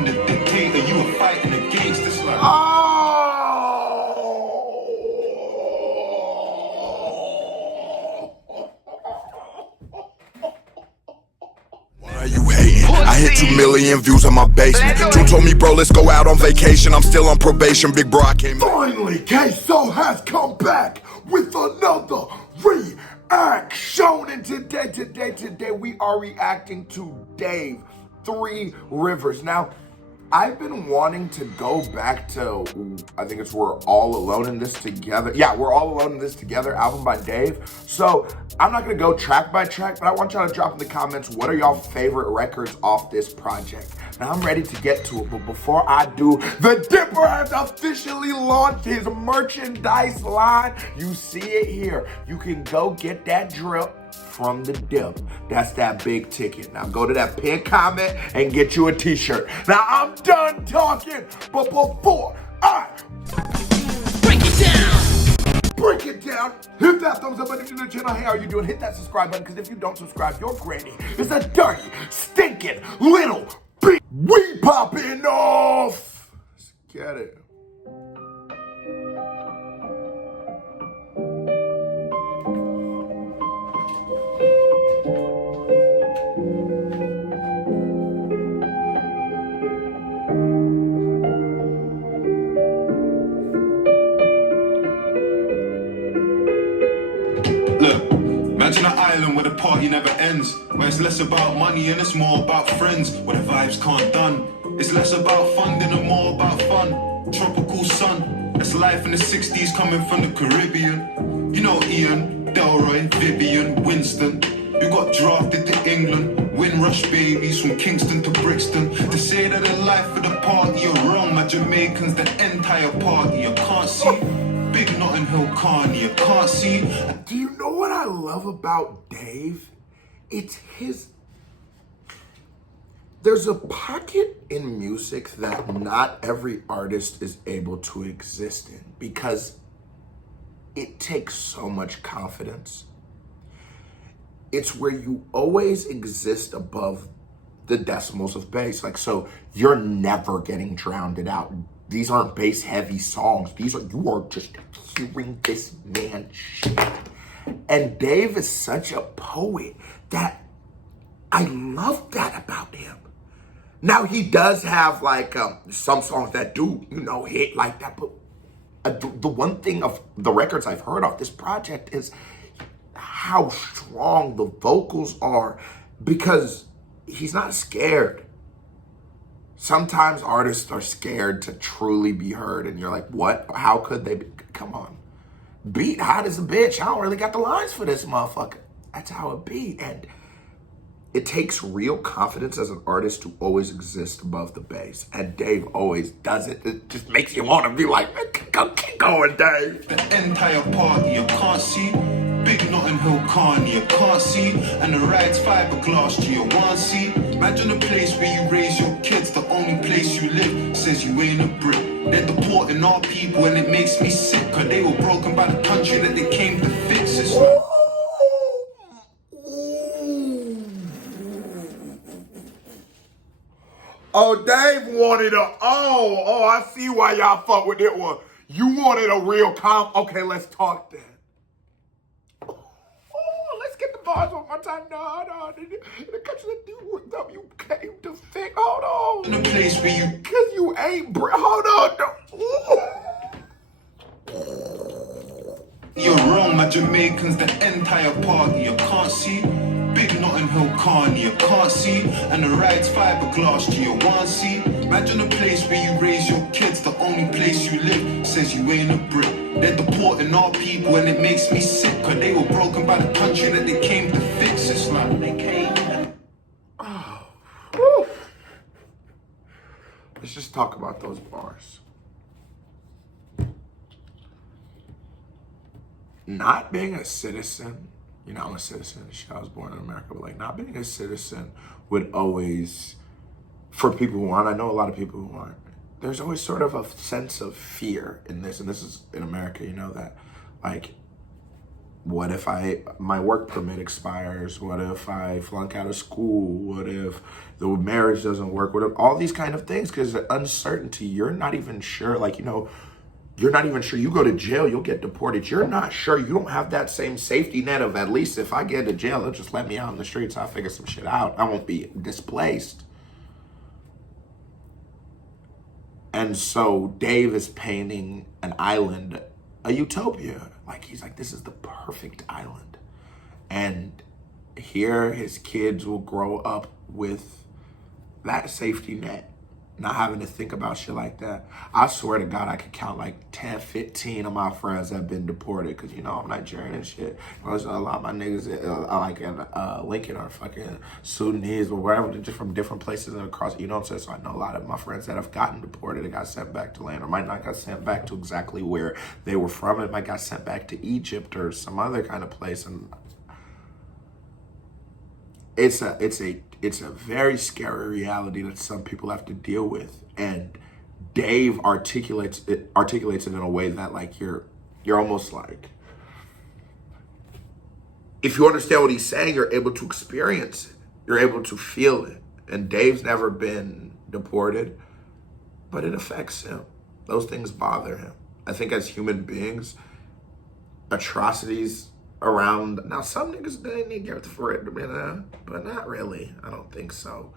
I'm the dictator you were fighting against. It's like, Why you hating? I hit 2 million views on my basement. Two told me, bro, let's go out on vacation. I'm still on probation, big bro, I came. Finally, K-So has come back with another reaction. And today we are reacting to Dave, 3 Rivers. Now, I've been wanting to go back to, I think it's We're All Alone in This Together. Yeah, We're All Alone in This Together, album by Dave. So I'm not gonna go track by track, but I want y'all to drop in the comments, what are y'all favorite records off this project? Now I'm ready to get to it, but before I do, the Dipper has officially launched his merchandise line. You see it here. You can go get that drip from the Dip. That's that big ticket. Now go to that pinned comment and get you a t-shirt. Now I'm done talking, but before I break it down, hit that thumbs up button if you're new to the channel. Hey, how are you doing? Hit that subscribe button, because if you don't subscribe, your granny is a dirty, stinking little bitch. We popping off. Let's get it. look, imagine an island where the party never ends, where it's less about money and it's more about friends, where the vibes can't done. It's less about funding and more about fun. Tropical sun, that's life in the 60s coming from the Caribbean. You know Ian, Delroy, Vivian, Winston, who got drafted to England. Windrush babies from Kingston to Brixton. To say that the life of the party are wrong, my Jamaicans, the entire party, I can't see. Big Notting Hill Carney, I can't see. Do you know what I love about Dave? It's his... There's a pocket in music that not every artist is able to exist in, because it takes so much confidence. It's where you always exist above the decimals of bass. Like, so you're never getting drowned out. These aren't bass heavy songs. You are just hearing this man shit. And Dave is such a poet that I love that about him. Now, he does have like some songs that do, hit like that. But the one thing of the records I've heard off this project is how strong the vocals are, because he's not scared. Sometimes artists are scared to truly be heard, and you're like, what? How could they be? Come on. Beat hot as a bitch. I don't really got the lines for this motherfucker. That's how it be. And it takes real confidence as an artist to always exist above the bass. And Dave always does it. It just makes you want to be like, keep going, Dave. The entire party, I can't see. Big Notting Hill Carney, I can't see. And the ride's fiberglass to your one see. Imagine a place where you raise your kids, the only place you live says you ain't a brick. They're deporting our people and it makes me sick, cause they were broken by the country that they came to fix. It's like... Oh, Dave wanted I see why y'all fuck with it one. You wanted a real okay, let's talk then. Let's get the bars one more time. No. The country that you came to fix. Hold on. In a place where you... Cause you ain't, hold on. You're wrong, my Jamaicans, the entire party, I can't see. Big Notting Hill Carney, I can't see. And the ride's fiberglass to your one see. Imagine a place where you raise your kids, the only place you live says you ain't a brick. They're deporting our people and it makes me sick, cause they were broken by the country that they came to fix. It's like they came. Oh. Let's just talk about those bars. Not being a citizen, I'm a citizen. I was born in America, but like not being a citizen would always, for people who aren't, I know a lot of people who aren't, there's always sort of a sense of fear in this, and this is in America, that like What if my work permit expires? What if I flunk out of school? What if the marriage doesn't work? What if all these kind of things? Because the uncertainty, you're not even sure. Like, you know, you're not even sure. You go to jail, you'll get deported. You're not sure. You don't have that same safety net of, at least if I get to jail, they'll just let me out in the streets. I'll figure some shit out. I won't be displaced. And so Dave is painting an island, a utopia. Like, he's like, this is the perfect island. And here his kids will grow up with that safety net, not having to think about shit like that. I swear to God, I could count like 10, 15 of my friends that have been deported because, you know, I'm Nigerian and shit. A lot of my niggas, like in Lincoln, are fucking Sudanese or wherever, just from different places across, you know what I'm saying? So I know a lot of my friends that have gotten deported and got sent back to land, or might not got sent back to exactly where they were from. It might got sent back to Egypt or some other kind of place. And it's a very scary reality that some people have to deal with. And Dave articulates it in a way that, like, you're almost like, if you understand what he's saying, you're able to experience it. You're able to feel it. And Dave's never been deported, but it affects him. Those things bother him. I think as human beings, atrocities around, now some niggas, they need to get for it, but not really. I don't think so.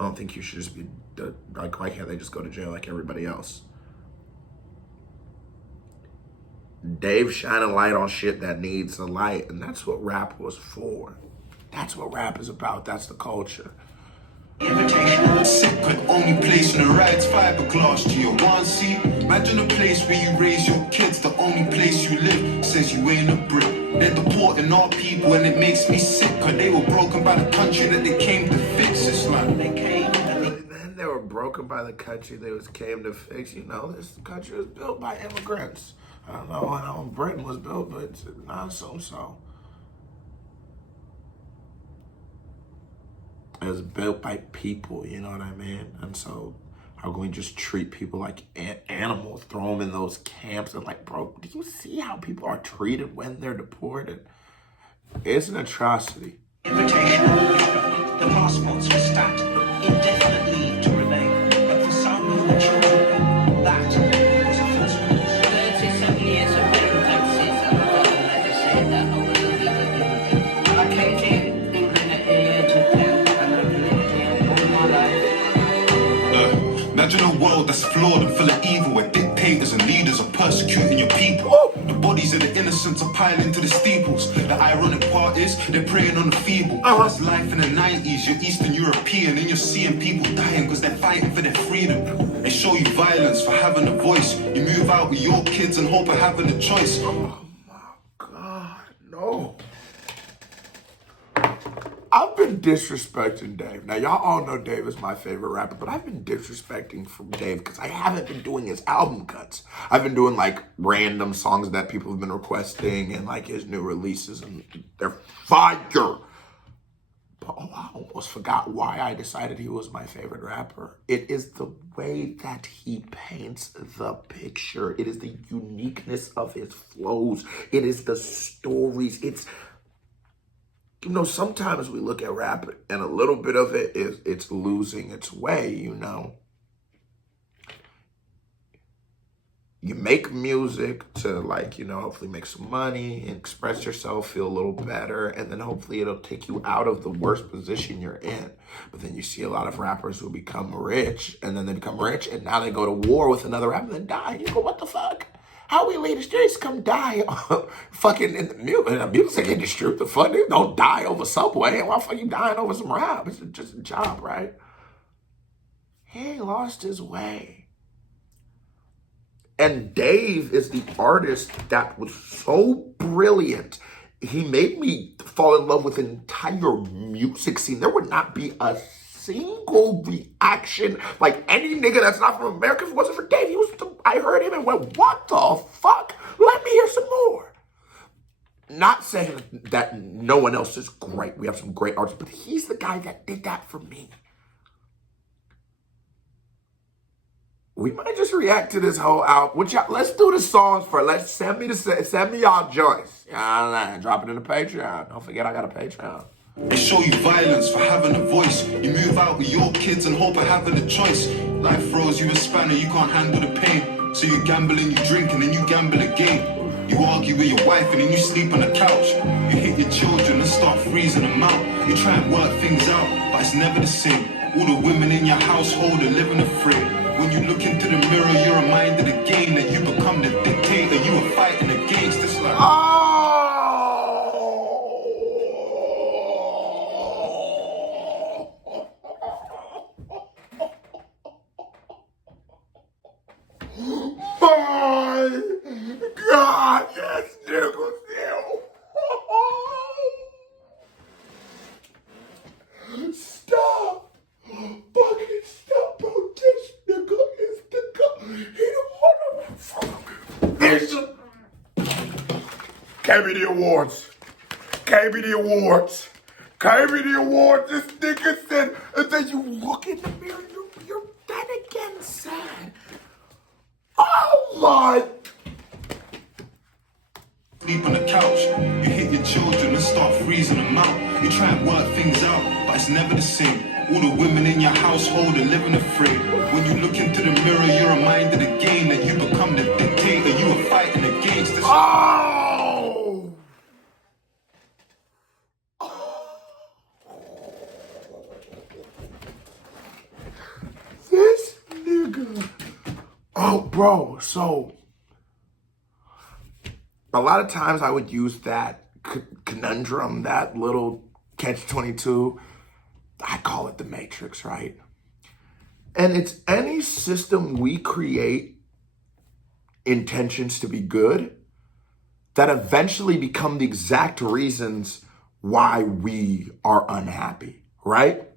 I don't think you should just be like, why can't they just go to jail like everybody else? Dave shining light on shit that needs the light, and that's what rap was for. That's what rap is about. That's the culture. Invitation. Secret, only place in the ride's fiberglass to your one seat. Imagine a place where you raise your kids, the only place you live. Says you ain't a brick. They're deporting our people and it makes me sick. Cause they were broken by the country that they came to fix. It's like they came. Then they were broken by the country they came to fix. You know, this country was built by immigrants. I don't know how Britain was built, but it's not so. It was built by people, you know what I mean? And so how can we just treat people like animals, throw them in those camps and like, bro, do you see how people are treated when they're deported? It's an atrocity. Invitation. The passports were stacked indefinitely to remain. But for some of the children, that was a false promise. 37 years of paying taxes and I just said that I was a legal. I came to England at the age of 10 and I've lived here all my life. Imagine a world that's flawed and full of evil, where dictators and leaders are persecuting your people. The bodies of the innocents are piling to the steeples. The ironic part is they're preying on the feeble. That's life in the 90s. You're Eastern European and you're seeing people dying because they're fighting for their freedom. They show you violence for having a voice. You move out with your kids and hope of having a choice. Oh my God, no. I've been disrespecting Dave. Now, y'all all know Dave is my favorite rapper, but I've been disrespecting from Dave because I haven't been doing his album cuts. I've been doing like random songs that people have been requesting and like his new releases, and they're fire. But I almost forgot why I decided he was my favorite rapper. It is the way that he paints the picture. It is the uniqueness of his flows. It is the stories. It's, you know, sometimes we look at rap and a little bit of it is it's losing its way, you know. You make music to, like, you know, hopefully make some money and express yourself, feel a little better, and then hopefully it'll take you out of the worst position you're in. But then you see a lot of rappers who become rich, and then they become rich, and now they go to war with another rapper and then die. You go, what the fuck? How we lead the streets come die fucking in the music industry? The fuck, they don't die over Subway. Why the fuck you dying over some rap? It's just a job, right? He lost his way. And Dave is the artist that was so brilliant. He made me fall in love with an entire music scene. There would not be a single reaction, like any nigga that's not from America, if it wasn't for Dave. I heard him and went, what the fuck? Let me hear some more. Not saying that no one else is great. We have some great artists, but he's the guy that did that for me. we might just react to this whole album. Let's do the songs first. Let's send me y'all joints. Drop it in the Patreon. Don't forget I got a Patreon. They show you violence for having a voice. You move out with your kids and hope of having a choice. Life throws you a spanner, you can't handle the pain. So you gamble and you drink and then you gamble again. You argue with your wife and then you sleep on the couch. You hit your children and start freezing them out. You try and work things out, but it's never the same. All the women in your household are living afraid. When you look into the mirror, you're reminded again that you become the dictator you were fighting against. It's like, my God, this nigga still. Stop. Fucking stop, bro. This nigga is the guy. He the motherfucker. Gave me the awards. Gave me the awards. Gave me the awards. This nigga said, and then you look in the mirror, you're then again sad. Oh my. sleep on the couch. You hit your children and start freezing them out. You try and work things out, but it's never the same. All the women in your household are living afraid. When you look into the mirror, you're reminded again that you become the dictator you were fighting against. Oh! This nigga. Oh, bro, so a lot of times I would use that conundrum, that little catch-22. I call it the Matrix, right? And it's any system we create intentions to be good that eventually become the exact reasons why we are unhappy, right?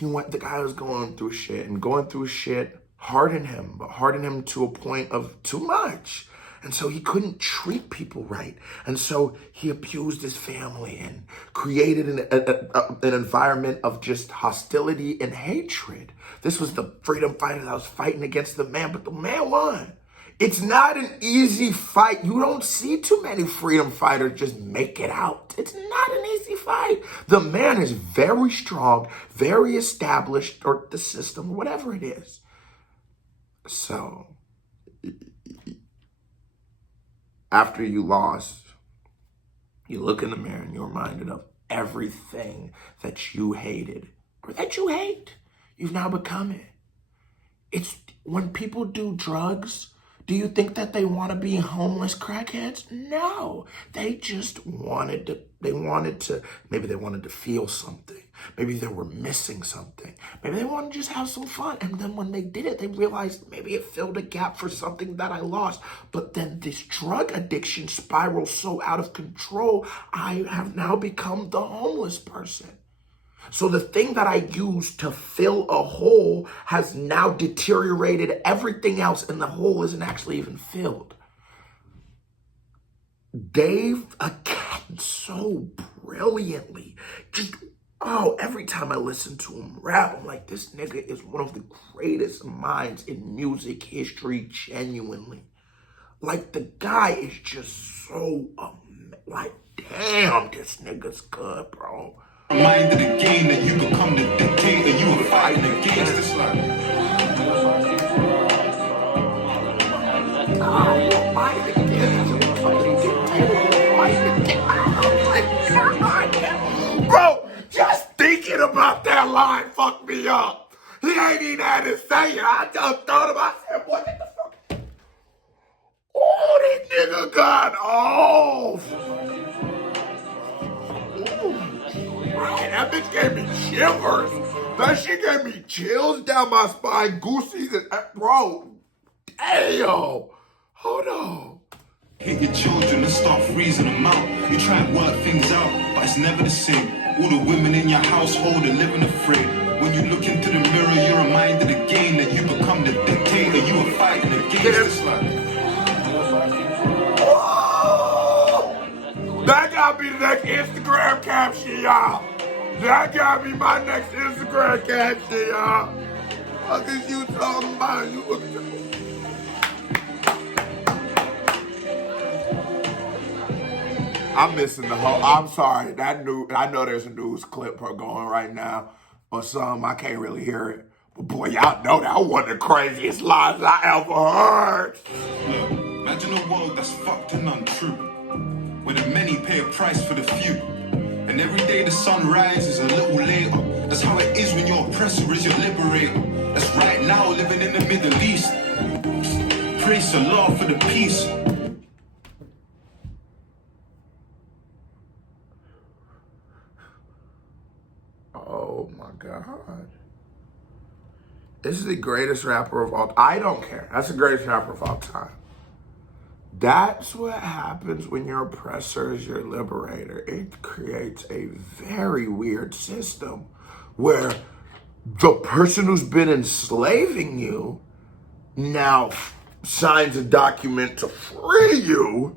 The guy was going through shit, and going through shit hardened him, but hardened him to a point of too much. And so he couldn't treat people right. And so he abused his family and created an environment of just hostility and hatred. This was the freedom fighter that was fighting against the man, but the man won. It's not an easy fight. You don't see too many freedom fighters just make it out. It's not an easy fight. The man is very strong, very established, or the system, whatever it is. So after you lost, you look in the mirror and you're reminded of everything that you hated or that you hate. You've now become it. It's when people do drugs, do you think that they want to be homeless crackheads? No, they just wanted to, maybe they wanted to feel something. Maybe they were missing something. Maybe they wanted to just have some fun. And then when they did it, they realized maybe it filled a gap for something that I lost. But then this drug addiction spirals so out of control, I have now become the homeless person. So the thing that I used to fill a hole has now deteriorated everything else, and the hole isn't actually even filled. Dave, again, so brilliantly, just, every time I listen to him rap, I'm like, this nigga is one of the greatest minds in music history, genuinely. Like, the guy is just so, like, damn, this nigga's good, bro. Reminded again that you become the dictator you were fighting against. It's like, bro, just thinking about that line fucked me up. He ain't even had to say it. I just thought about it. I said, what the fuck? Oh, this nigga got off. Man, that bitch gave me shivers. That shit gave me chills down my spine, goosies, and bro, damn. Hold on. hit your children and start freezing them out. You try and work things out, but it's never the same. All the women in your household are living afraid. When you look into the mirror, you're reminded again that you become the dictator you were fighting against. It's like, that gotta be the next Instagram caption, y'all. That gotta be my next Instagram caption, y'all. fuck is you talking about? I'm missing the whole. I'm sorry. I know there's a news clip going right now, or some. I can't really hear it. But boy, y'all know that one of the craziest lines I ever heard. Look, imagine a world that's fucked and untrue, where the many pay a price for the few. And every day the sun rises a little later. That's how it is when your oppressor is your liberator. That's right now living in the Middle East. Praise Allah for the peace. Oh my God. This is the greatest rapper of all time. I don't care. That's the greatest rapper of all time. That's what happens when your oppressor is your liberator. It creates a very weird system where the person who's been enslaving you now signs a document to free you.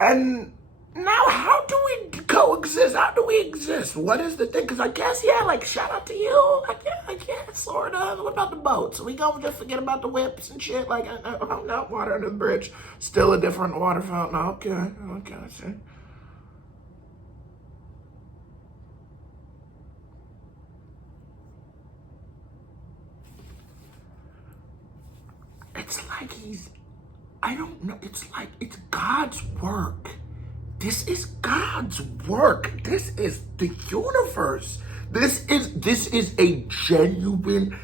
And now how do we coexist? How do we exist? What is the thing? Because I guess, yeah, like, shout out to you. I guess, sort of. What about the boats? We gonna just forget about the whips and shit? Like, no, water under the bridge. Still a different water fountain. Okay, I see. It's like I don't know. It's like it's God's work. This is God's work. This is the universe. This is a genuine,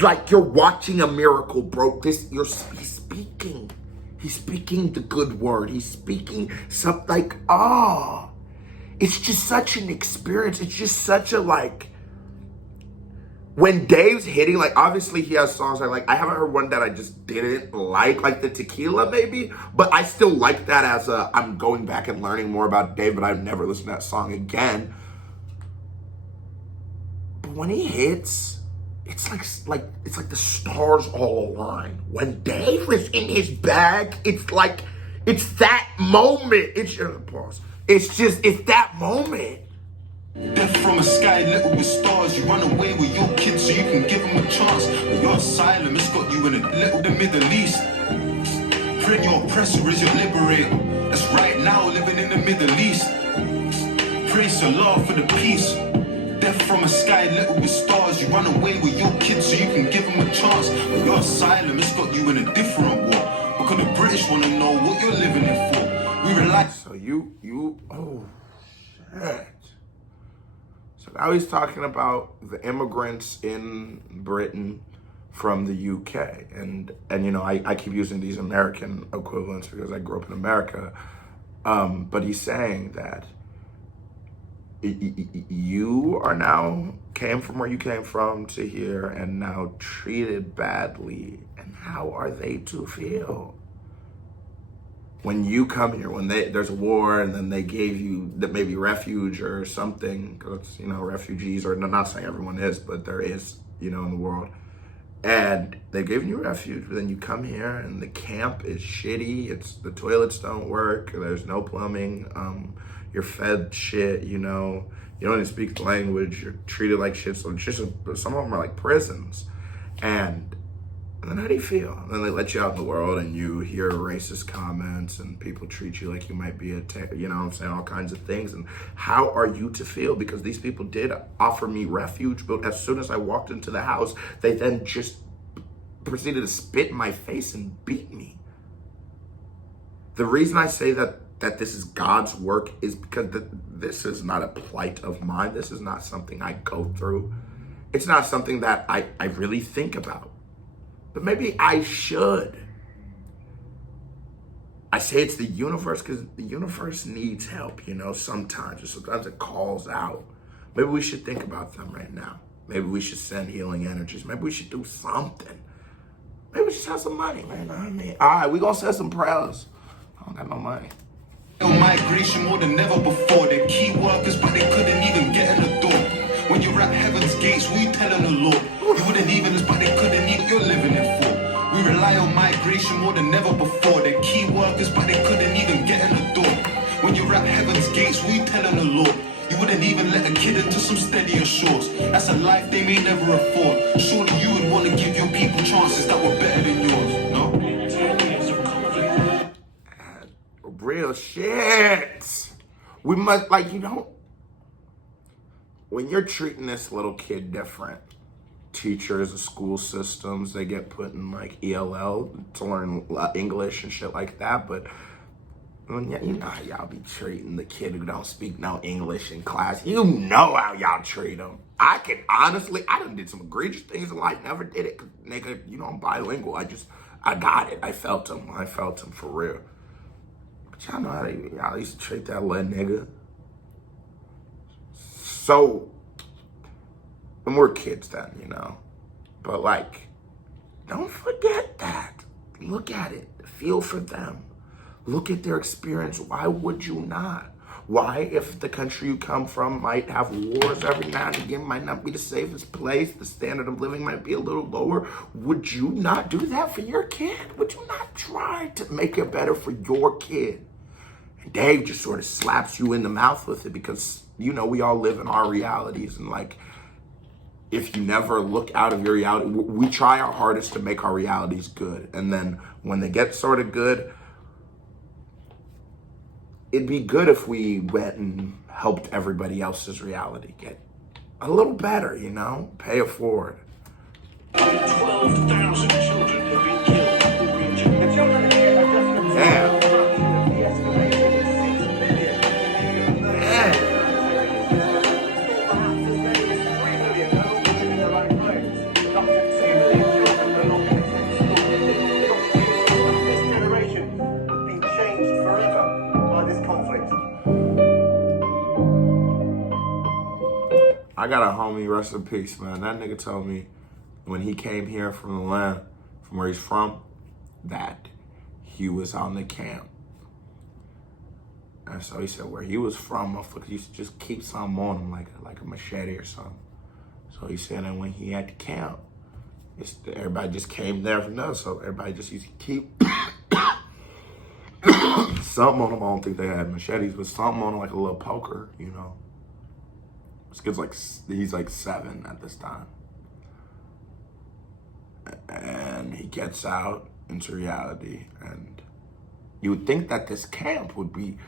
like you're watching a miracle, bro. He's speaking. He's speaking the good word. He's speaking something like, it's just such an experience. It's just such a like, when Dave's hitting, like, obviously he has songs I haven't heard one that I just didn't like the Tequila maybe, but I still like that as I'm going back and learning more about Dave, but I've never listened to that song again. But when he hits, it's like the stars all align. When Dave is in his bag, it's that moment. It's that moment. Death from a sky little with stars. You run away with your kids so you can give them a chance. But your asylum has got you in a little the Middle East. Praying your oppressor is your liberator. That's right now living in the Middle East. Praise Allah for the peace. Death from a sky little with stars. You run away with your kids so you can give them a chance. But your asylum has got you in a different war. Because the British want to know what you're living it for. We rely. So oh shit. So now he's talking about the immigrants in Britain from the UK. And you know, I keep using these American equivalents because I grew up in America. But he's saying that you are now came from where you came from to here and now treated badly. And how are they to feel? When you come here, when there's a war and then they gave you that maybe refuge or something, because, you know, refugees, or I'm not saying everyone is, but there is, you know, in the world. And they've given you refuge, but then you come here and the camp is shitty. The toilets don't work. There's no plumbing. You're fed shit, you know. You don't even speak the language. You're treated like shit. So it's just, some of them are like prisons. And then how do you feel? And then they let you out in the world and you hear racist comments and people treat you like you might be you know what I'm saying, all kinds of things. And how are you to feel? Because these people did offer me refuge, but as soon as I walked into the house, they then just proceeded to spit in my face and beat me. The reason I say that this is God's work is because this is not a plight of mine. This is not something I go through. It's not something that I really think about. But maybe I should. I say it's the universe because the universe needs help, you know, sometimes. Or sometimes it calls out. Maybe we should think about them right now. Maybe we should send healing energies. Maybe we should do something. Maybe we should have some money, man. You know what I mean? All right, we gonna say some prayers. I don't got no money. Migration more than ever before. They're key workers, but they couldn't even get in the door. When you're at heaven's gates, we telling the Lord. You wouldn't even us, but they couldn't even. You're living it for. We rely on migration more than ever before. They're key workers, but they couldn't even get in the door. When you're at heaven's gates, we telling the Lord. You wouldn't even let a kid into some steadier shores. That's a life they may never afford. Surely you would want to give your people chances that were better than yours, no? Real shit. We must, like, you don't, when you're treating this little kid different, teachers, the school systems, they get put in like ELL to learn English and shit like that. But you know how y'all be treating the kid who don't speak no English in class. You know how y'all treat them. I can honestly, I done did some egregious things in life, never did it. 'Cause, nigga, you know, I'm bilingual. I got it. I felt them for real. But y'all know how y'all used to treat that little nigga. So, and we're kids then, you know. But like, don't forget that. Look at it. Feel for them. Look at their experience. Why would you not? Why, if the country you come from might have wars every now and again, might not be the safest place, the standard of living might be a little lower, would you not do that for your kid? Would you not try to make it better for your kid? And Dave just sort of slaps you in the mouth with it because, you know, we all live in our realities. And like, if you never look out of your reality, we try our hardest to make our realities good. And then when they get sort of good, it'd be good if we went and helped everybody else's reality get a little better, you know? Pay it forward. 12,000 children have been killed in the region. The children here have just been Damn. the escalation is 6 million. Damn. Perhaps as many as 3 million are not living in their own homes. Up to 2 million children are not going to attend school. The opportunities of this generation have been changed forever by this conflict. I got a homie, rest in peace, man. That nigga told me when he came here from the land, from where he's from, that he was on the camp. And so he said where he was from, motherfuckers used to just keep something on him, like a machete or something. So he said that when he had the camp, everybody just came there from there, so everybody just used to keep something on him. I don't think they had machetes, but something on him, like a little poker, you know. This kid's he's like 7 at this time. And he gets out into reality, and you would think that this camp would be,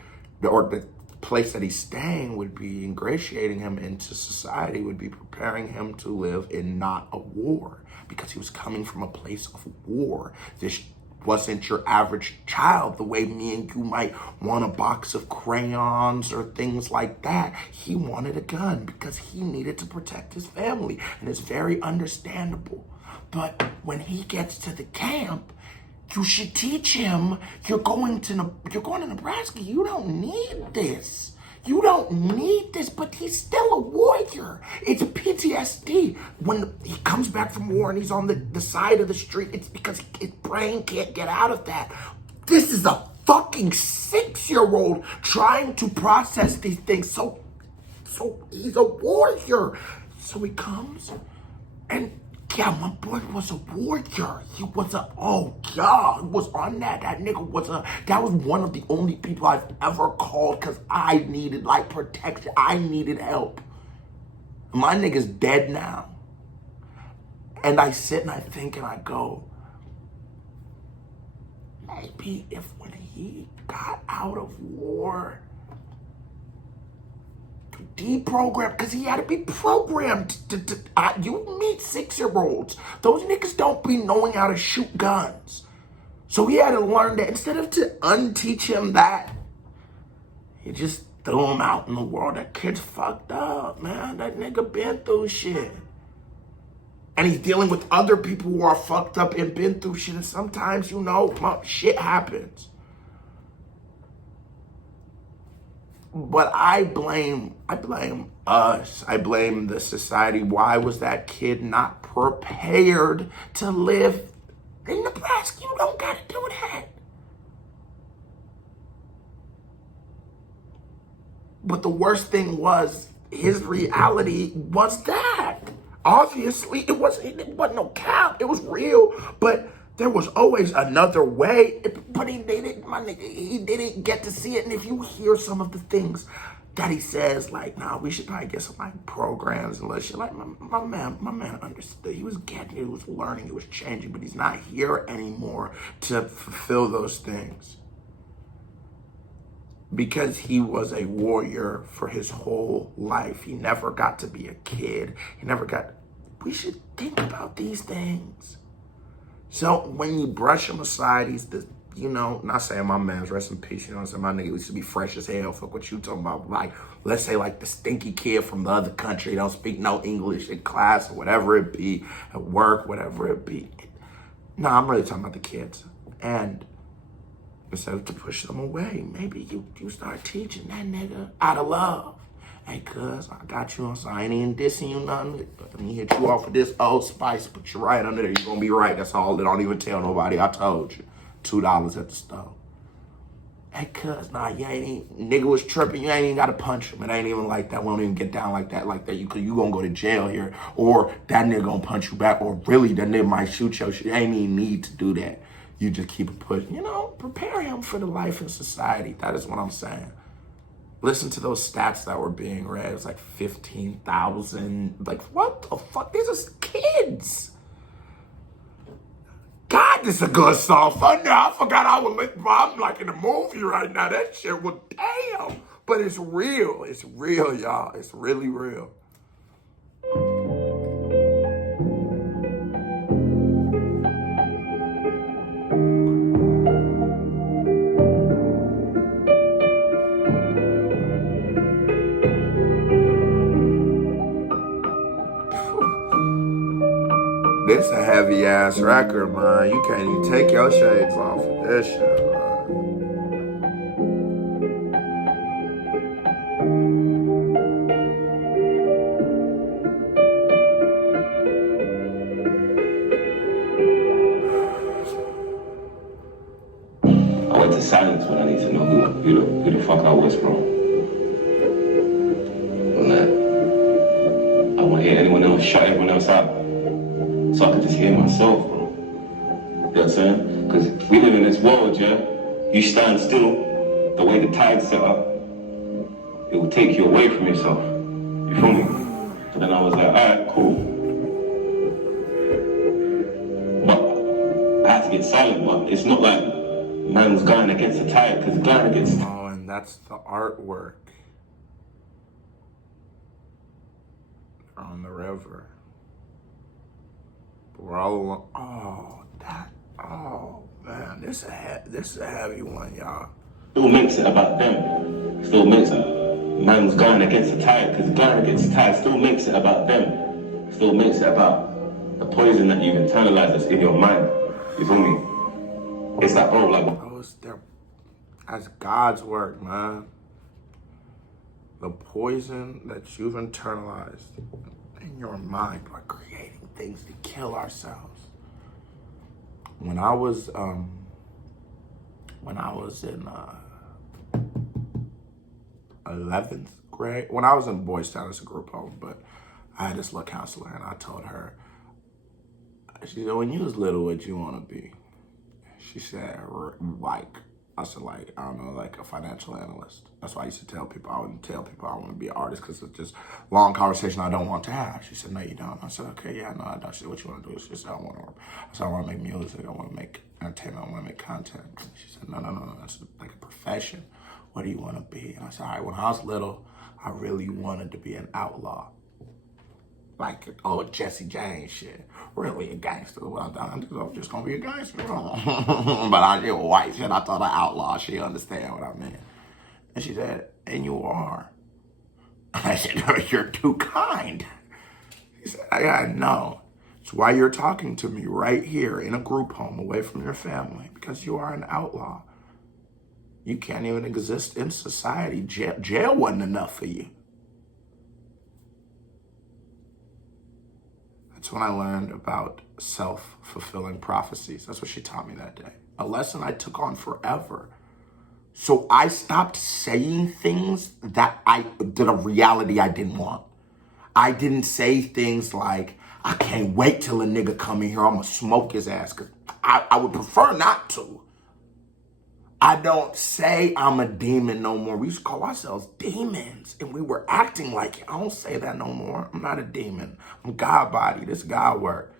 or the place that he's staying would be ingratiating him into society, would be preparing him to live in not a war, because he was coming from a place of war. This wasn't your average child, the way me and you might want a box of crayons or things like that. He wanted a gun because he needed to protect his family, and it's very understandable. But when he gets to the camp, you should teach him, you're going to Nebraska, you don't need this. You don't need this, but he's still a warrior. It's PTSD. When he comes back from war and he's on the side of the street, it's because his brain can't get out of that. This is a fucking 6-year-old trying to process these things. So he's a warrior. So he comes and, yeah, my boy was a warrior. He was he was on that. That nigga that was one of the only people I've ever called because I needed, like, protection. I needed help. My nigga's dead now. And I sit and I think and I go, maybe if when he got out of war, deprogrammed, because he had to be programmed you meet 6-year-olds. Those niggas don't be knowing how to shoot guns. So he had to learn that. Instead of to unteach him that, he just threw him out in the world. That kid's fucked up, man. That nigga been through shit. And he's dealing with other people who are fucked up and been through shit. And sometimes, you know, shit happens. But I blame us. I blame the society. Why was that kid not prepared to live in Nebraska? You don't gotta do that. But the worst thing was, his reality was that. Obviously, it wasn't no cap. It was real, but there was always another way, but he didn't get to see it. And if you hear some of the things that he says, like, nah, we should probably get some, like, programs and shit. Like, my man understood. He was getting it, he was learning, it was changing, but he's not here anymore to fulfill those things. Because he was a warrior for his whole life. He never got to be a kid. We should think about these things. So when you brush him aside, he's the, you know, not saying my man's rest in peace, you know what I'm saying? My nigga used to be fresh as hell. Fuck what you talking about. Like, let's say like the stinky kid from the other country, don't speak no English in class or whatever it be, at work, whatever it be. No, I'm really talking about the kids. And instead of to push them away, maybe you start teaching that nigga out of love. Hey, cuz, I got you on, so I ain't even dissing you nothing. Let me hit you off with this Old Spice, put you right under there. You're gonna be right. That's all. Don't even tell nobody. I told you. $2 at the store. Hey, cuz, nah, you ain't nigga was tripping. You ain't even gotta punch him. It ain't even like that. We don't even get down like that. You gonna go to jail here. Or that nigga gonna punch you back. Or really, that nigga might shoot your shit. You ain't even need to do that. You just keep it pushing. You know, prepare him for the life in society. That is what I'm saying. Listen to those stats that were being read. It was like 15,000. Like, what the fuck? These are kids. God, this is a good song. I forgot I'm like in a movie right now. That shit was damn. But it's real. It's real, y'all. It's really real. This a heavy ass record, man. You can't even take your shades off of this shit, man. I went to silence when I need to know who the fuck I was, bro. I want to hear anyone else shut everyone else out. So I could just hear myself, bro. You know what I'm saying? Because we live in this world, yeah? You stand still, the way the tide's set up, it will take you away from yourself. You feel me? And then I was like, alright, cool. But I had to get silent, but it's not like man's going against the tide, because going against... Oh, and that's the artwork on the river. We're all along. Oh man, this is a heavy one, y'all. Still makes it about them. Still makes it. Man's going against the tide, because going against the tide still makes it about them. Still makes it about the poison that you've internalized that's in your mind. You feel me? It's like, bro, like... That's God's work, man. The poison that you've internalized in your mind by creating things to kill ourselves. When I was in 11th grade, when I was in Boys Town, it's a group home, but I had this little counselor, and I told her, she said, when you was little, what you want to be? She said, I said, I don't know, like a financial analyst. That's why I used to tell people, I wouldn't tell people I want to be an artist because it's just long conversation I don't want to have. She said, no, you don't. I said, okay, yeah, no, I don't. She said, what you want to do? She said, I want to make music. I want to make entertainment. I want to make content. She said, no, that's like a profession. What do you want to be? And I said, all right, when I was little, I really wanted to be an outlaw. Like, Jesse James shit. Really a gangster. Well, I'm just gonna be a gangster. But I did white shit. I thought an outlaw. She understand what I meant. And she said, and you are. I said, no, you're too kind. He said, I know. It's why you're talking to me right here in a group home away from your family. Because you are an outlaw. You can't even exist in society. Jail wasn't enough for you. That's when I learned about self-fulfilling prophecies. That's what she taught me that day. A lesson I took on forever. So I stopped saying things that a reality I didn't want. I didn't say things like, I can't wait till a nigga come in here, I'm gonna smoke his ass. Cause I would prefer not to. I don't say I'm a demon no more. We used to call ourselves demons, and we were acting like it. I don't say that no more. I'm not a demon. I'm God body. This God work.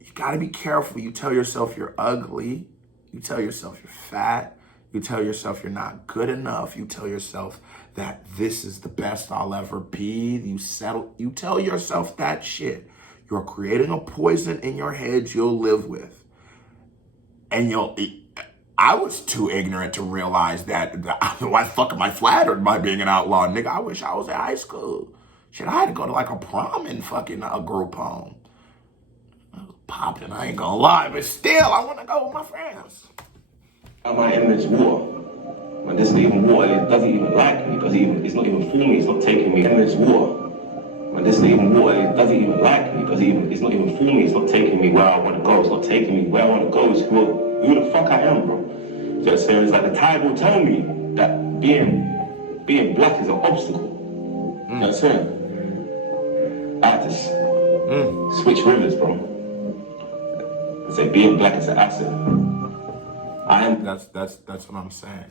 You gotta be careful. You tell yourself you're ugly. You tell yourself you're fat. You tell yourself you're not good enough. You tell yourself that this is the best I'll ever be. You tell yourself that shit. You're creating a poison in your head you'll live with. And I was too ignorant to realize that. Why the fuck am I flattered by being an outlaw? Nigga, I wish I was in high school. Shit, I had to go to like a prom in fucking a group home. I was popping, I ain't gonna lie, but still, I want to go with my friends. My image war. When this is even war, it doesn't even like me. It's not even for me. It's not taking me. Image war. When this is even war, it doesn't even like me. It's not even for me. It's not taking me where I want to go. It's not taking me where I want to go. It's who the fuck I am, bro. You know what I'm saying? It's like the tide will tell me that being black is an obstacle. You know what I'm saying? I had to switch rivers, bro. And say being black is an asset. That's what I'm saying.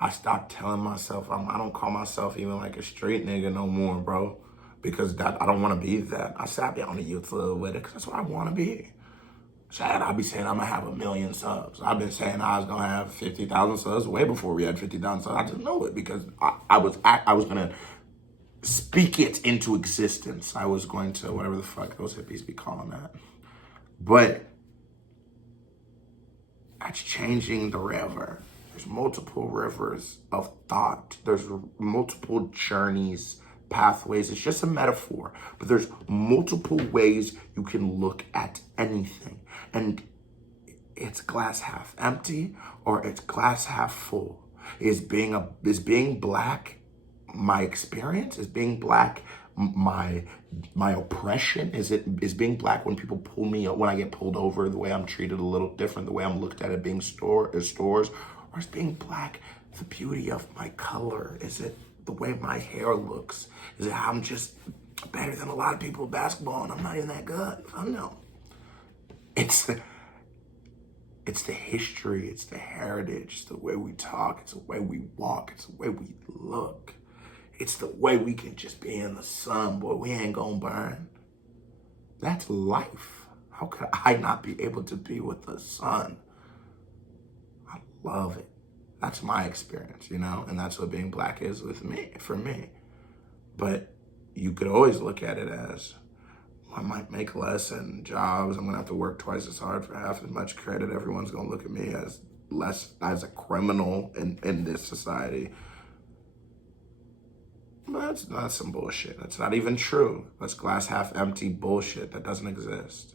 I stopped telling myself I don't call myself even like a street nigga no more, bro, because I don't want to be that. I said I'll be on the YouTube with it because that's what I want to be. I'll be saying I'm gonna have 1 million subs. I've been saying I was gonna have 50,000 subs way before we had 50,000 subs. I just know it because I was gonna speak it into existence. I was going to whatever the fuck those hippies be calling that, but that's changing the river. There's multiple rivers of thought. There's multiple journeys, pathways. It's just a metaphor, but there's multiple ways you can look at anything. And it's glass half empty or it's glass half full. Is being black my experience? Is being black my oppression? Is being black when people pull me up, when I get pulled over, the way I'm treated a little different, the way I'm looked at at being stores? Or is being black the beauty of my color? Is it the way my hair looks? Is it how I'm just better than a lot of people in basketball and I'm not even that good? I don't know. It's the history, it's the heritage, it's the way we talk, it's the way we walk, it's the way we look. It's the way we can just be in the sun, boy, we ain't gonna burn. That's life. How could I not be able to be with the sun? I love it. That's my experience, you know? And that's what being black is for me. But you could always look at it as, I might make less in jobs. I'm gonna have to work twice as hard for half as much credit. Everyone's gonna look at me as a criminal in this society. But that's some bullshit. That's not even true. That's glass half empty bullshit that doesn't exist.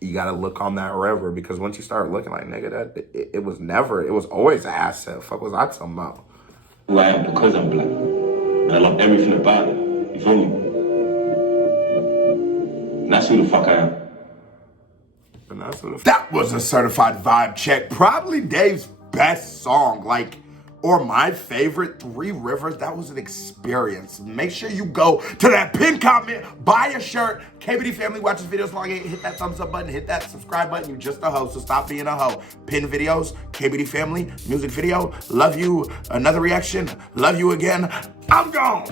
You gotta look on that river because once you start looking like, nigga, it was always an asset. Fuck was I talking about? Who I am because I'm black. And I love everything about it. You feel me? And that's who the fuck I am. That was a certified vibe check. Probably Dave's best song, or my favorite, Three Rivers. That was an experience. Make sure you go to that pinned comment, buy a shirt. KBD family, watch this videos long, hit that thumbs up button, hit that subscribe button. You're just a hoe, so stop being a hoe. Pin videos, KBD family, music video. Love you. Another reaction. Love you again. I'm gone.